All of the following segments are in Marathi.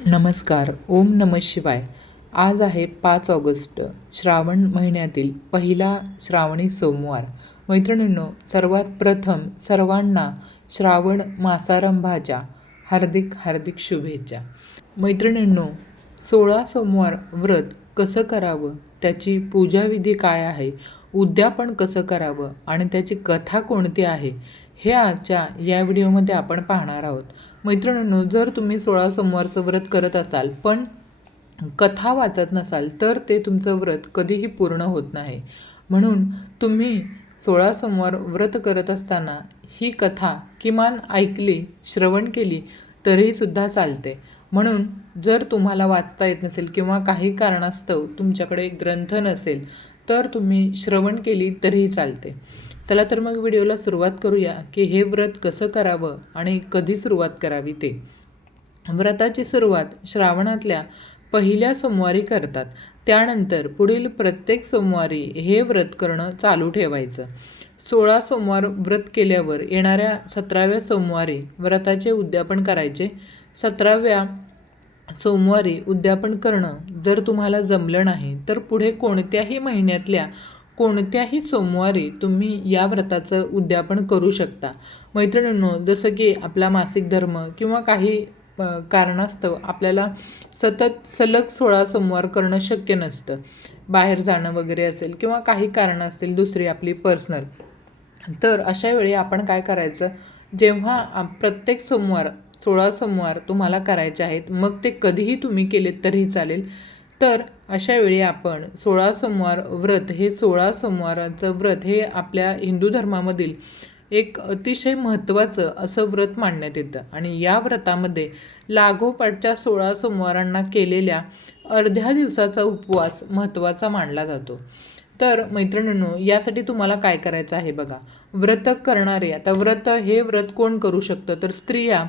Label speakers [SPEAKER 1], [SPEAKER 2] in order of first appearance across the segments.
[SPEAKER 1] नमस्कार ओम नम शिवाय. आज आहे पाच ऑगस्ट श्रावण महिन्यातील पहिला श्रावणी सोमवार. मैत्रिणींनो सर्वात प्रथम सर्वांना श्रावण मासारंभाच्या हार्दिक हार्दिक शुभेच्छा. मैत्रिणींनो सोळा सोमवार व्रत कसं करावं? त्याची पूजाविधी काय आहे? उद्यापन कसं करावं आणि त्याची कथा कोणती आहे हे आजच्या या व्हिडिओमध्ये आपण पाहणार आहोत. मैत्रिणींनो जर तुम्ही सोळा सोमवारचं व्रत करत असाल पण कथा वाचत नसाल तर ते तुमचं व्रत कधीही पूर्ण होत नाही. म्हणून तुम्ही सोळा सोमवार व्रत करत असताना ही कथा किमान ऐकली श्रवण केली तरीसुद्धा चालते. म्हणून जर तुम्हाला वाचता येत नसेल किंवा काही कारणास्तव तुमच्याकडे ग्रंथ नसेल तर तुम्ही श्रवण केली तरीही चालते. चला तर मग व्हिडिओला सुरुवात करूया की हे व्रत कसं करावं आणि कधी सुरुवात करावी ते. व्रताची सुरुवात श्रावणातल्या पहिल्या सोमवारी करतात. त्यानंतर पुढील प्रत्येक सोमवारी हे व्रत करणं चालू ठेवायचं. सोळा सोमवार व्रत केल्यावर येणाऱ्या सतराव्या सोमवारी व्रताचे उद्यापन करायचे. सतराव्या सोमवारी उद्यापन करणं जर तुम्हाला जमलं नाही तर पुढे कोणत्याही महिन्यातल्या कोणत्याही सोमवारी तुम्ही या व्रताचं उद्यापन करू शकता. मैत्रिणींनो जसं की आपला मासिक धर्म किंवा काही कारणास्तव आपल्याला सतत सलग सोळा सोमवार करणं शक्य नसतं. बाहेर जाणं वगैरे असेल किंवा काही कारणं असतील दुसरी आपली पर्सनल. तर अशा वेळी आपण काय करायचं? जेव्हा प्रत्येक सोमवार सोळा सोमवार तुम्हाला करायचे आहेत मग ते कधीही तुम्ही केलेत तरीही चालेल. तर अशा वेळी आपण सोळा सोमवार व्रत हे सोळा सोमवाराचं व्रत हे आपल्या हिंदू धर्मामधील एक अतिशय महत्त्वाचं असं व्रत मानण्यात येतं. आणि या व्रतामध्ये लागोपाठच्या सोळा सोमवारांना केलेल्या अर्ध्या दिवसाचा उपवास महत्त्वाचा मानला जातो. तर मैत्रिणींनो यासाठी तुम्हाला काय करायचं आहे बघा. व्रत करणारे आता व्रत हे व्रत कोण करू शकतं? तर स्त्रिया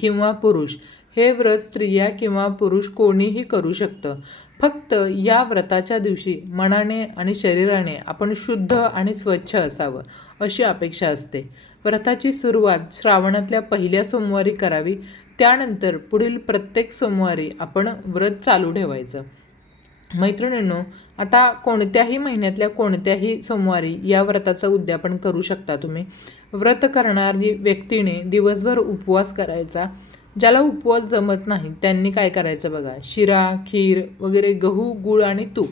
[SPEAKER 1] किंवा पुरुष. हे व्रत स्त्रिया किंवा पुरुष कोणीही करू शकतं. फक्त या व्रताच्या दिवशी मनाने आणि शरीराने आपण शुद्ध आणि स्वच्छ असावं अशी अपेक्षा असते. व्रताची सुरुवात श्रावणातल्या पहिल्या सोमवारी करावी त्यानंतर पुढील प्रत्येक सोमवारी आपण व्रत चालू ठेवायचं. मैत्रिणींनो आता कोणत्याही महिन्यातल्या कोणत्याही सोमवारी या व्रताचं उद्यापन करू शकता तुम्ही. व्रत करणारी व्यक्तीने दिवसभर उपवास करायचा. ज्याला उपवास जमत नाही त्यांनी काय करायचं बघा? शिरा खीर वगैरे गहू गूळ आणि तूप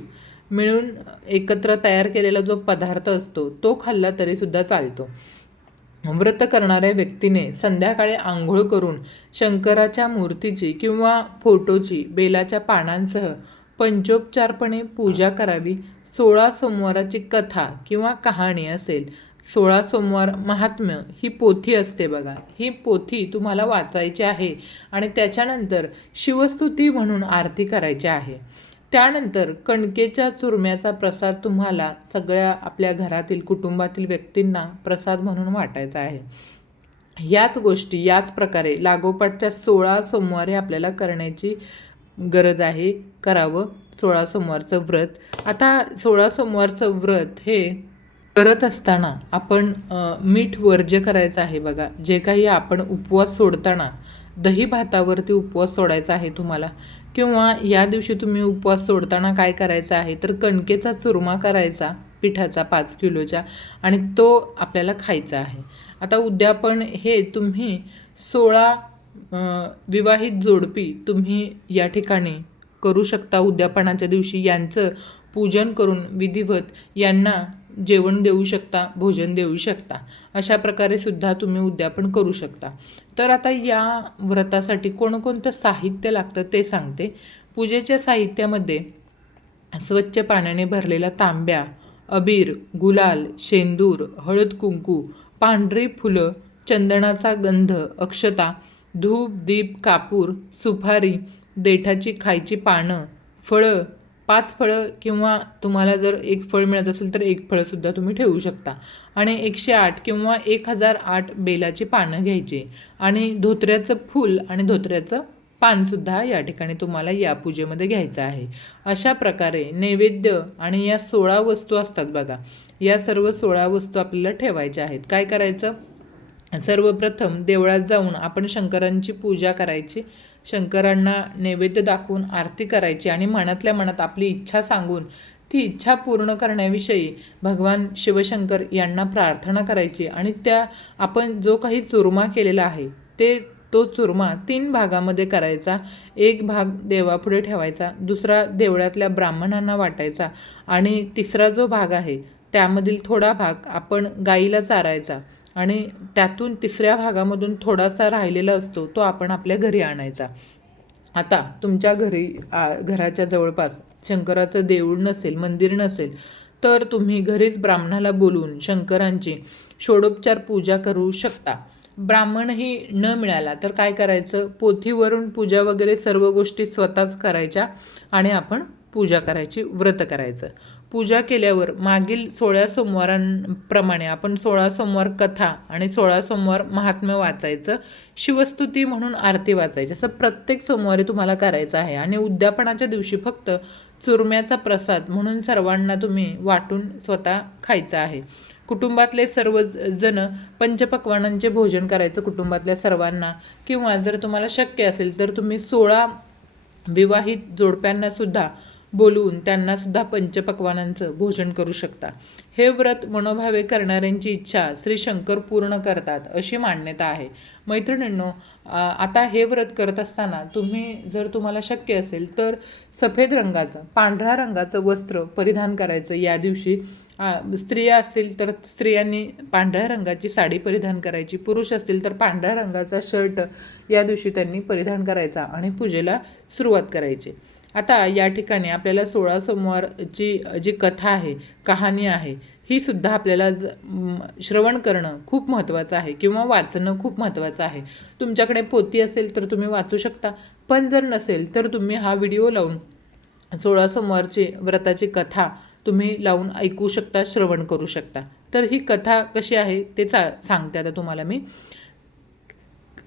[SPEAKER 1] मिळून एकत्र तयार केलेला जो पदार्थ असतो तो खाल्ला तरीसुद्धा चालतो. व्रत करणाऱ्या व्यक्तीने संध्याकाळी आंघोळ करून शंकराच्या मूर्तीची किंवा फोटोची बेलाच्या पानांसह पंचोपचारपणे पूजा करावी. सोळा सोमवाराची कथा किंवा कहाणी असेल सोळा सोमवार महात्म्य ही पोथी असते बघा. ही पोथी तुम्हाला वाचायची आहे आणि त्याच्यानंतर शिवस्तुती म्हणून आरती करायची आहे. त्यानंतर कणकेच्या चुरम्याचा प्रसाद तुम्हाला सगळ्या आपल्या घरातील कुटुंबातील व्यक्तींना प्रसाद म्हणून वाटायचा आहे. याच गोष्टी याच प्रकारे लागोपाठच्या सोळा सोमवारी आपल्याला करण्याची गरज आहे करावं. सोळा सोमवारचं व्रत. आता सोळा सोमवारचं व्रत हे करत असताना आपण मीठ वर्ज्य करायचं आहे बघा. जे काही आपण उपवास सोडताना दही भातावरती उपवास सोडायचा आहे तुम्हाला किंवा या दिवशी तुम्ही उपवास सोडताना काय करायचं आहे तर कणकेचा चुरमा करायचा पिठाचा पाच किलोच्या आणि तो आपल्याला खायचा आहे. आता उद्यापन हे तुम्ही सोळा विवाहित जोडपी तुम्ही या ठिकाणी करू शकता. उद्यापनाच्या दिवशी यांचं पूजन करून विधिवत यांना जेवण देऊ शकता भोजन देऊ शकता अशा प्रकारे सुद्धा तुम्ही उद्यापन करू शकता. तर आता या व्रतासाठी कोणकोणतं साहित्य लागतं ते सांगते. पूजेच्या साहित्यामध्ये स्वच्छ पाण्याने भरलेला तांब्या अबीर गुलाल शेंदूर हळद कुंकू पांढरी फुलं चंदनाचा गंध अक्षता धूप दीप कापूर सुपारी देठाची खायची पानं फळं पाच फळं किंवा तुम्हाला जर एक फळ मिळत असेल तर एक फळंसुद्धा तुम्ही ठेवू शकता. आणि एकशे आठ किंवा एक हजार आठ बेलाची पानं घ्यायची. आणि धोत्र्याचं फूल आणि धोत्र्याचं पानसुद्धा या ठिकाणी तुम्हाला या पूजेमध्ये घ्यायचं आहे. अशा प्रकारे नैवेद्य आणि या सोळा वस्तू असतात बघा. या सर्व सोळा वस्तू आपल्याला ठेवायच्या आहेत. काय करायचं? सर्वप्रथम देवळात जाऊन आपण शंकरांची पूजा करायची. शंकरांना नैवेद्य दाखवून आरती करायची आणि मनातल्या मनात आपली इच्छा सांगून ती इच्छा पूर्ण करण्याविषयी भगवान शिवशंकर यांना प्रार्थना करायची. आणि त्या आपण जो काही चुरमा केलेला आहे ते तो चुरमा तीन भागामध्ये करायचा. एक भाग देवापुढे ठेवायचा दुसरा देवळातल्या ब्राह्मणांना वाटायचा आणि तिसरा जो भाग आहे त्यामधील थोडा भाग आपण गाईला चारायचा. आणि त्यातून तिसऱ्या भागामधून थोडासा राहिलेला असतो तो आपण आपल्या घरी आणायचा. आता तुमच्या घरी घराच्या जवळपास शंकराचं देऊळ नसेल मंदिर नसेल तर तुम्ही घरीच ब्राह्मणाला बोलून शंकरांची षोडोपचार पूजा करू शकता. ब्राह्मणही न मिळाला तर काय करायचं? पोथीवरून पूजा वगैरे सर्व गोष्टी स्वतःच करायच्या आणि आपण पूजा करायची व्रत करायचं. पूजा केल्यावर मागील सोळा सोमवारांप्रमाणे आपण सोळा सोमवार कथा आणि सोळा सोमवार महात्म्य वाचायचं शिवस्तुती म्हणून आरती वाचायची असं प्रत्येक सोमवारी तुम्हाला करायचं आहे. आणि उद्यापनाच्या दिवशी फक्त चुरम्याचा प्रसाद म्हणून सर्वांना तुम्ही वाटून स्वतः खायचा आहे. कुटुंबातले सर्वजण पंचपक्वानांचे भोजन करायचं कुटुंबातल्या सर्वांना. किंवा जर तुम्हाला शक्य असेल तर तुम्ही सोळा विवाहित जोडप्यांनासुद्धा बोलवून त्यांना सुद्धा पंचपक्वानांचं भोजन करू शकता. हे व्रत मनोभावे करणाऱ्यांची इच्छा श्री शंकर पूर्ण करतात अशी मान्यता आहे. मैत्रिणींनो आता हे व्रत करत असताना तुम्ही जर तुम्हाला शक्य असेल तर सफेद रंगाचं पांढऱ्या रंगाचं वस्त्र परिधान करायचं. या दिवशी स्त्रिया असतील तर स्त्रियांनी पांढऱ्या रंगाची साडी परिधान करायची. पुरुष असतील तर पांढऱ्या रंगाचा शर्ट या दिवशी त्यांनी परिधान करायचा आणि पूजेला सुरुवात करायची. आता या ठिकाणी आपल्याला सोळा सोमवारची जी कथा आहे कहाणी आहे ही सुद्धा आपल्याला ज श्रवण करणं खूप महत्त्वाचं आहे किंवा वाचणं खूप महत्त्वाचं आहे. तुमच्याकडे पोती असेल तर तुम्ही वाचू शकता पण जर नसेल तर तुम्ही हा व्हिडिओ लावून सोळा सोमवारची व्रताची कथा तुम्ही लावून ऐकू शकता श्रवण करू शकता. तर ही कथा कशी आहे ते चा सांगते आता तुम्हाला मी.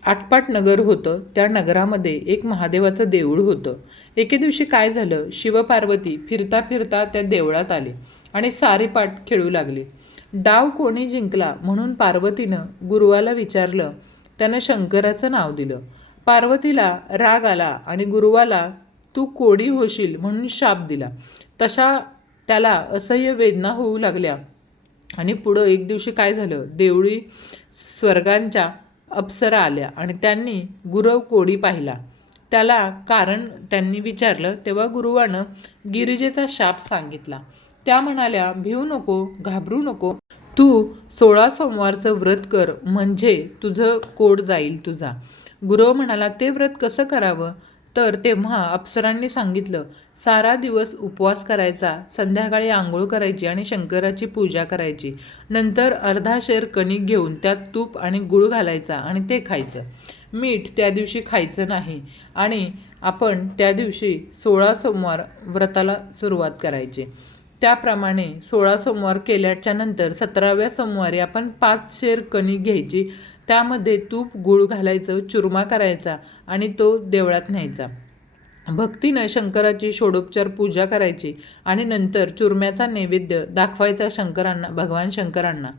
[SPEAKER 1] आटपाट नगर होतं त्या नगरामध्ये एक महादेवाचं देऊळ होतं. एके दिवशी काय झालं शिवपार्वती फिरता फिरता त्या देवळात आले आणि सारीपाट खेळू लागले. डाव कोणी जिंकला म्हणून पार्वतीनं गुरुवाला विचारलं त्यानं शंकराचं नाव दिलं. पार्वतीला राग आला आणि गुरुवाला तू कोडी होशील म्हणून शाप दिला. तशा त्याला असह्य वेदना होऊ लागल्या. आणि पुढं एक दिवशी काय झालं देवळी स्वर्गांच्या अप्सरा आल्या आणि त्यांनी गुरव कोडी पाहिला. त्याला कारण त्यांनी विचारलं तेव्हा गुरुवानं गिरिजेचा शाप सांगितला. त्या म्हणाल्या भिवू नको घाबरू नको. तू सोळा सोमवारचं व्रत कर म्हणजे तुझं कोड जाईल तुझा. गुरव म्हणाला ते व्रत कसं करावं? तर तेव्हा अप्सरांनी सांगितलं सारा दिवस उपवास करायचा संध्याकाळी आंघोळ करायची आणि शंकराची पूजा करायची. नंतर अर्धा शेर कणिक घेऊन त्यात तूप आणि गुळ घालायचा आणि ते खायचं. मीठ त्या दिवशी खायचं नाही आणि आपण त्या दिवशी सोळा सोमवार व्रताला सुरुवात करायची. त्याप्रमाणे सोळा सोमवार केल्याच्यानंतर सतराव्या सोमवारी आपण पाच शेर कणिक घ्यायची त्यामध्ये तूप गूळ घालायचं चुरमा करायचा आणि तो देवळात न्यायचा. भक्तीनं शंकराची षोडोपचार पूजा करायची आणि नंतर चुरम्याचा नैवेद्य दाखवायचा शंकरांना भगवान शंकरांना.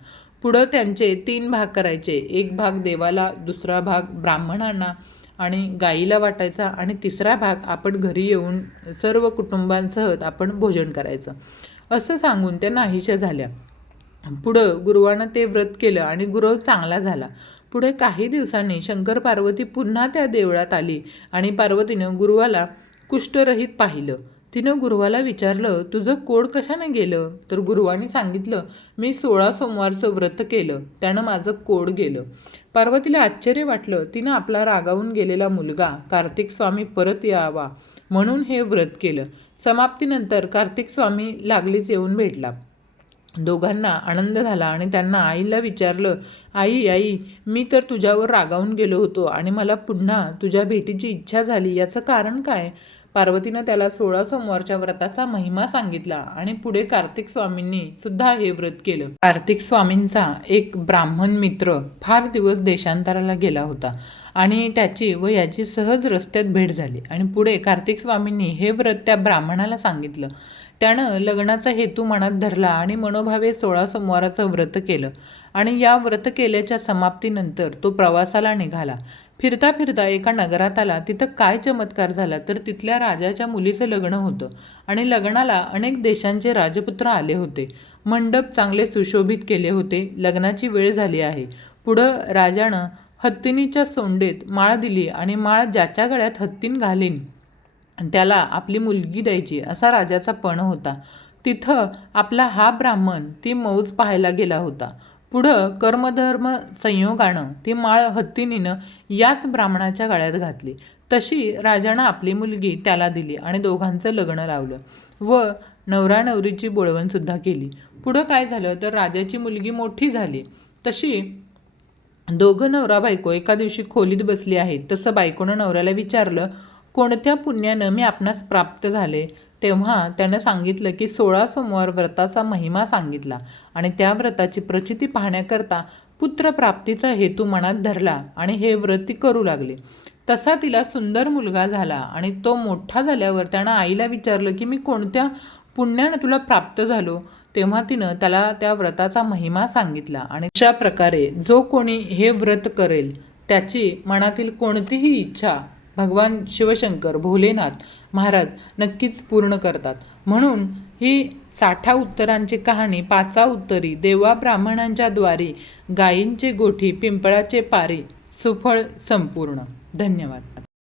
[SPEAKER 1] पुढं त्यांचे तीन भाग करायचे. एक भाग देवाला दुसरा भाग ब्राह्मणांना आणि गाईला वाटायचा आणि तिसरा भाग आपण घरी येऊन सर्व कुटुंबांसह आपण भोजन करायचं. असं सांगून त्या नाहीशा झाल्या. पुढं गुरुवानं ते व्रत केलं आणि गुरव चांगला झाला. पुढे काही दिवसांनी शंकर पार्वती पुन्हा त्या देवळात आली आणि पार्वतीनं गुरुवाला कुष्ठरहित पाहिलं. तिनं गुरुवाला विचारलं तुझं कोड कशानं गेलं? तर गुरुवाने सांगितलं मी सोळा सोमवारचं व्रत केलं. त्यानं माझं कोड गेलं. पार्वतीला आश्चर्य वाटलं तिनं आपला रागावून गेलेला मुलगा कार्तिक स्वामी परत यावा म्हणून हे व्रत केलं. समाप्तीनंतर कार्तिक स्वामी लागलीच येऊन भेटला. दोघांना आनंद झाला आणि त्यांना आईला विचारलं आई आई मी तर तुझ्यावर रागावून गेलो होतो आणि मला पुन्हा तुझ्या भेटीची इच्छा झाली. याचं कारण काय? पार्वतीनं त्याला सोळा सोमवारच्या व्रताचा महिमा सांगितला आणि पुढे कार्तिक स्वामींनी सुद्धा हे व्रत केलं. कार्तिक स्वामींचा एक ब्राह्मण मित्र फार दिवस देशांतराला गेला होता आणि त्याची व याची सहज रस्त्यात भेट झाली आणि पुढे कार्तिक स्वामींनी हे व्रत त्या ब्राह्मणाला सांगितलं. त्यानं लग्नाचा हेतू मनात धरला आणि मनोभावे सोळा सोमवाराचं व्रत केलं आणि या व्रत केल्याच्या समाप्तीनंतर तो प्रवासाला निघाला. फिरता फिरता एका नगरात आला. तिथं काय चमत्कार झाला? तर तिथल्या राजाच्या मुलीचं लग्न होतं आणि लग्नाला अनेक देशांचे राजपुत्र आले होते. मंडप चांगले सुशोभित केले होते. लग्नाची वेळ झाली आहे. पुढं राजानं हत्तीनीच्या सोंडेत माळ दिली आणि माळ ज्याच्या गळ्यात हत्तीन घालीन त्याला आपली मुलगी द्यायची असा राजाचा पण होता. तिथं आपला हा ब्राह्मण ती मौज पाहायला गेला होता. पुढं कर्मधर्म संयोगानं ती माळ हत्तीनीनं याच ब्राह्मणाच्या गळ्यात घातली. तशी राजानं आपली मुलगी त्याला दिली आणि दोघांचं लग्न लावलं व नवरा नवरीची बोळवणसुद्धा केली. पुढं काय झालं? तर राजाची मुलगी मोठी झाली. तशी दोघं नवरा बायको एका दिवशी खोलीत बसली आहेत. तसं बायकोनं नवऱ्याला विचारलं कोणत्या पुण्यानं मी आपणास प्राप्त झाले? तेव्हा त्यानं सांगितलं की सोळा सोमवार व्रताचा महिमा सांगितला आणि त्या व्रताची प्रचिती पाहण्याकरता पुत्रप्राप्तीचा हेतू मनात धरला आणि हे व्रत ती करू लागली. तसा तिला सुंदर मुलगा झाला आणि तो मोठा झाल्यावर त्यानं आईला विचारलं की मी कोणत्या पुण्यानं तुला प्राप्त झालो? तेव्हा तिनं त्याला त्या व्रताचा महिमा सांगितला आणि अशा प्रकारे जो कोणी हे व्रत करेल त्याची मनातील कोणतीही इच्छा भगवान शिवशंकर भोलेनाथ महाराज नक्कीच पूर्ण करतात. म्हणून ही साठा उत्तरांची कहाणी पाचा उत्तरी देवा ब्राह्मणांच्या द्वारी गायींचे गोठी पिंपळाचे पारी सुफळ संपूर्ण. धन्यवाद.